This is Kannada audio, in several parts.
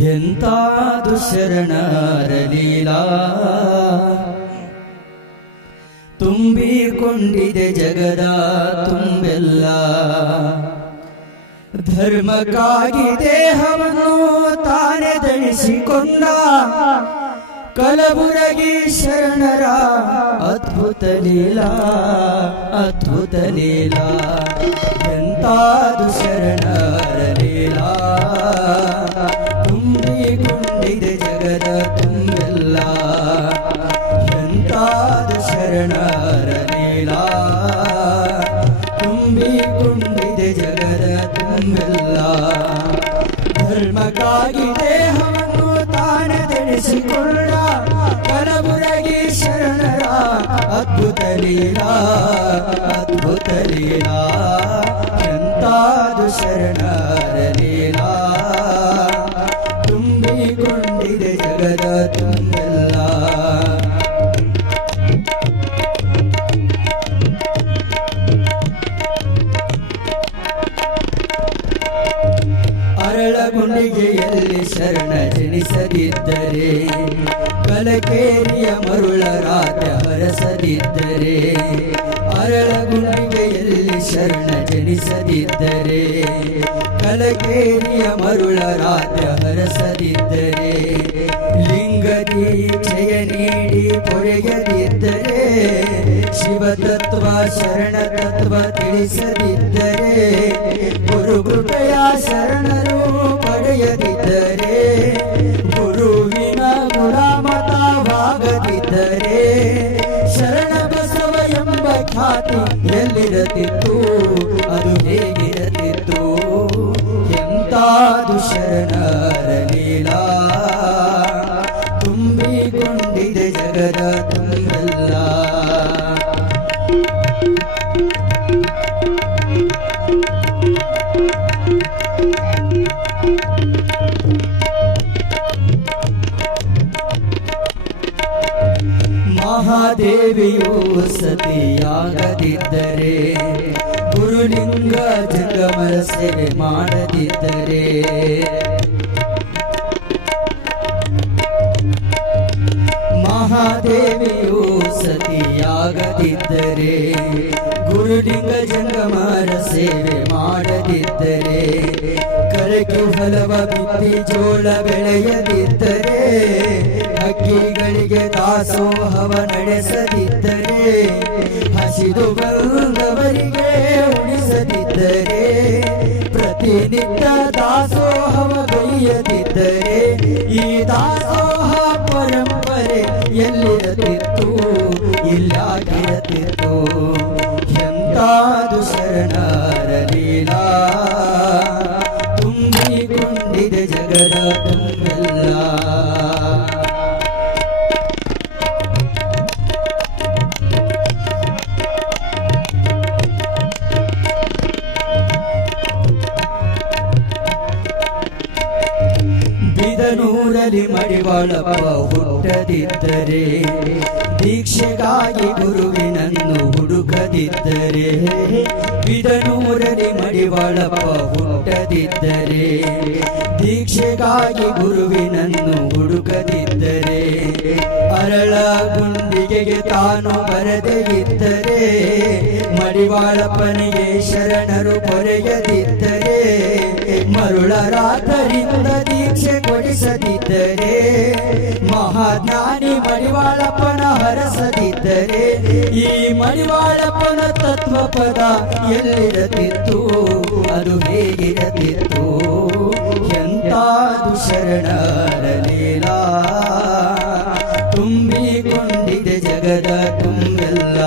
ಎಂತಾದು ಶರಣರ ಲೀಲಾ ತುಂಬಿಕೊಂಡಿದೆ ಜಗದ ತುಂಬೆಲ್ಲ. ಧರ್ಮಕ್ಕಾಗಿ ದೇಹವನ್ನು ತಾನೇ ದಣಿಸಿಕೊಂಡ ಕಲಬುರಗಿ ಶರಣರ ಅದ್ಭುತ ಲೀಲಾ, ಅದ್ಭುತ ಲೀಲಾ. ಎಂತಾದು ಶರಣರ ಲೀಲಾ ತುಂಬಿಕೊಂಡಿದೆ ಜಗದ ತುಂಬೆಲ್ಲ. ಎಂತಾದು ಶರಣರ ಲೀಲಾ ತುಂಬಿಕೊಂಡಿದೆ ಜಗದ ತುಂಬೆಲ್ಲ. ಧರ್ಮಕ್ಕಾಗಿ ದೇಹವನ್ನು ತಾನೇ ತೆರೆಸಿಕೊಂಡ ಕಲಬುರಗಿ ಶರಣರ ಅದ್ಭುತ ಲೀಲಾ, ಅದ್ಭುತ ಲೀಲಾ. ಎಂತಾದು ಶರಣರ ಲೀಲಾ ತುಂಬಿಕೊಂಡಿದೆ ಜಗದ ತುಂಬೆಲ್ಲ. ಅರಳಗುಂಡಿಗೆಯಲ್ಲಿ ಶರಣ ಜನಿಸದಿದ್ದರೆ, ಕಲಕೇರಿಯ ಮರುಳ ರಾತ್ರಿ ಹರಸದಿದ್ದರೆ. ಅರಳಗುಂಡಿಗೆಯಲ್ಲಿ ಶರಣ ಜನಿಸದಿದ್ದರೆ, ಕಲಕೇರಿಯ ಮರುಳ ರಾತ್ರಿ ಹರಸದಿದ್ದರೆ. ಲಿಂಗ ದೀಕ್ಷೆಯ ನೀಡಿ ಪೊರೆಯದಿದ್ದರೆ, ಶಿವತತ್ವ ಶರಣ ತತ್ವ ತಿಳಿಸದಿದ್ದರೆ. ಗುರುಕೃಪೆಯ ಶರಣರು ಪಡೆಯದಿದ್ದರೆ, ಗುರುವಿನ ಗುಣಮತವಾಗದಿದ್ದರೆ, ಶರಣ ಬಸವ ಎಂಬ ಖ್ಯಾತಿ ಎಲ್ಲಿರತಿತ್ತು, ಅದು ಹೇಗಿರತಿತ್ತು. ಎಂತಾದು ಶರಣರ ಲೀಲಾ ತುಂಬಿಕೊಂಡಿದೆ ಜಗದ ತುಂಬೆಲ್ಲ. ಮಹಾದೇವಿಯು ಸತಿಯಾಗದಿದ್ದರೆ, ಗುರುಲಿಂಗ ಜಂಗಮರ ಸೇವೆ ಮಾಡದಿದ್ದರೆ. ಮಹಾದೇವಿಯು ಸತಿಯಾಗದಿದ್ದರೆ, ಗುರುಲಿಂಗ ಜಂಗಮರ ಸೇವೆ ಮಾಡದಿದ್ದರೆ. ಕರಕೆ ಫಲವ ಬಿತ್ತಿ ಜೋಳ ಬೆಳೆಯದಿದ್ದರೆ, ಹಕ್ಕಿಗಳಿಗೆ ದಾಸೋಹವ ನಡೆಸದಿದ್ದರೆ. ಹಸಿದು ಬಂದವರಿಗೆ ಉಣಿಸದಿದ್ದರೆ, ಪ್ರತಿನಿತ್ಯ ದಾಸೋಹವ ಗೈಯದಿದ್ದರೆ. ಈ ದಾಸೋಹ ಪರಂಪರೆ ಎಲ್ಲಿರತಿತ್ತು, ಇಲ್ಲಾಗಿರತಿತ್ತು. ಎಂತಾದು ಶರಣರ ಲೀಲಾ ತುಂಬಿಕೊಂಡಿದೆ ಜಗದ ತುಂಬೆಲ್ಲ. ಬಿದನೂರಲ್ಲಿ ಮಡಿವಾಳಪ್ಪ ಹುಟ್ಟದಿದ್ದರೆ, ದೀಕ್ಷೆಗಾಗಿ ಗುರುವಿನನ್ನು ಹುಡುಕದಿದ್ದರೆ. ಬಿದನೂರಲ್ಲಿ ಮಡಿವಾಳಪ್ಪ ಹುಟ್ಟದಿದ್ದರೆ, ದೀಕ್ಷೆಗಾಗಿ ಗುರುವಿನನ್ನು ಹುಡುಕದಿದ್ದರೆ. ಅರಳಗುಂಡಿಗೆಗೆ ತಾನು ಬರದೇ ಇದ್ದರೆ, ಮಡಿವಾಳಪ್ಪನಿಗೆ ಶರಣರು ಪೊರೆಯದಿದ್ದರೆ. ಮರುಳರಾದ್ದರಿಂದ ದೀಕ್ಷೆ ಕೊಡಿಸದಿದ್ದರೆ, ಮಹಾಜ್ಞಾನಿ ಮಡಿವಾಳಪ್ಪನ ಹರಸದಿದ್ದರೆ. ಈ ಮಡಿವಾಳಪ್ಪನ ತತ್ವ ಪದ ಎಲ್ಲಿರತಿತ್ತು, ಅದು ಹೇಗಿರತಿತ್ತು. ಎಂತಾದು ಶರಣರ ಲೀಲಾ ತುಂಬಿಕೊಂಡಿದೆ ಜಗದ ತುಂಬೆಲ್ಲ.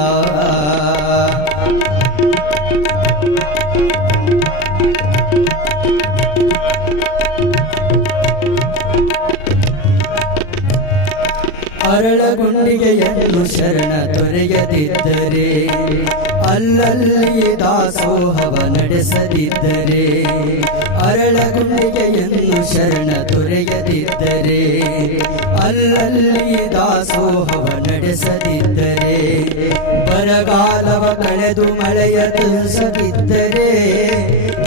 ಅರಳಗುಂಡಿಗೆಯನ್ನು ಶರಣ ತೊರೆಯದಿದ್ದರೆ, ಅಲ್ಲಲ್ಲಿ ದಾಸೋಹವ ನಡೆಸದಿದ್ದರೆ. ಅರಳಗುಂಡಿಗೆಯನ್ನು ಶರಣ ತೊರೆಯದಿದ್ದರೆ, ಅಲ್ಲಲ್ಲಿ ದಾಸೋಹವ ನಡೆಸದಿದ್ದರೆ. ಬರಗಾಲವ ಕಳೆದು ಮಳೆಯ ತುರಿಸದಿದ್ದರೆ,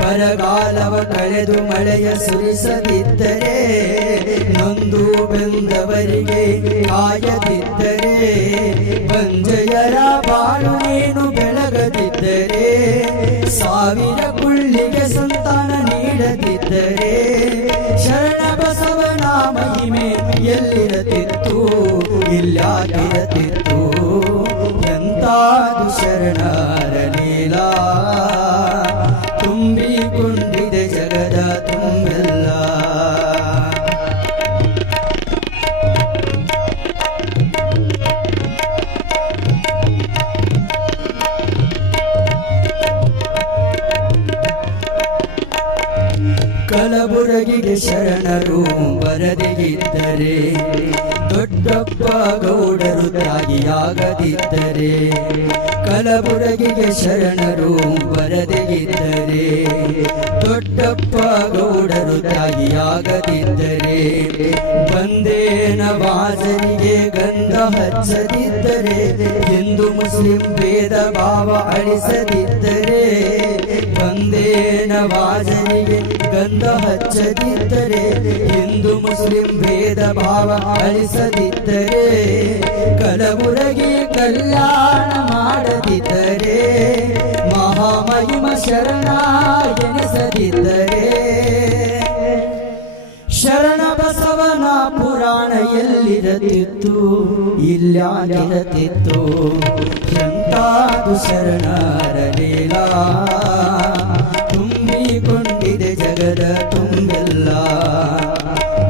ಬರಗಾಲವ ಕಳೆದು ಮಳೆಯ ಸುರಿಸದಿದ್ದರೆ. ನೊಂದು ಬೆಂದವರಿಗೆ ಕಾಯದಿದ್ದರೆ, ಬಂಜೆಯರ ಬಾಳು ನೀನು ಬೆಳಗದಿದ್ದರೆ, ಸಾವಿರ ಕುಳ್ಳಿಗೆ ಸಂತಾನ ನೀಡದಿದ್ದರೆ, ಶರಣ ಬಸವನ ಮಹಿಮೆ ಎಲ್ಲಿರತಿತ್ತು, ಇಲ್ಲಾಗಿರತಿತ್ತು. ಎಂತಾದು ಶರಣರ ಲೀಲಾ, ತುಂಬಿಕೊಂಡಿದೆ ಜಗದ ತುಂಬೆಲ್ಲ. ಕಲಬುರಗಿಗೆ ಶರಣರು ಬರದಿದ್ದರೆ, ದೊಡ್ಡಪ್ಪ ಗೌಡರು ತ್ಯಾಗಿಯಾಗದಿದ್ದರೆ, ಕಲಬುರಗಿಗೆ ಶರಣರು ಬರದಿದ್ದರೆ, ದೊಡ್ಡಪ್ಪ ಗೌಡರು ತ್ಯಾಗಿಯಾಗದಿದ್ದರೆ, ಬಂದೇನ ವಾಜನಿಗೆ ಗಂಧ ಹಚ್ಚದಿದ್ದರೆ, ಹಿಂದೂ ಮುಸ್ಲಿಂ ಭೇದ ಭಾವ ಅಳಿಸದಿದ್ದರೆ, ಬಂದೇನ ವಾಜನಿಗೆ ಗಂಧ ಹಚ್ಚದಿದ್ದರೆ, ಹಿಂದೂ ಮುಸ್ಲಿಂ ಭೇದ ಭಾವ ಅಳಿಸದಿದ್ದರೆ, ಕಲಬುರಗಿ ಕಲ್ಯಾಣ ಮಾಡದಿದ್ದರೆ, ಮಹಾಮಹಿಮ ಶರಣ ಎನಿಸದಿದ್ದರೆ, ಶರಣ ಬಸವನ ಪುರಾಣ ಎಲ್ಲಿರತಿತ್ತು, ಇಲ್ಲಾಗಿರತಿತ್ತು. ಎಂತಾದು ಶರಣರ ಲೀಲಾ, ತುಂಬಿಕೊಂಡಿದೆ ಜಗದ ತುಂಬೆಲ್ಲ.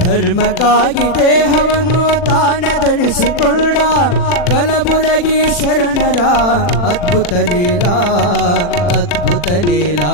ಧರ್ಮಕ್ಕಾಗಿ ದೇಹವನ್ನು ತಾನೇ ಧರಿಸಿಕೊಂಡ ಕಲಬುರಗಿ ಶರಣರ ಅದ್ಭುತ ಲೀಲಾ, ಅದ್ಭುತ ಲೀಲಾ.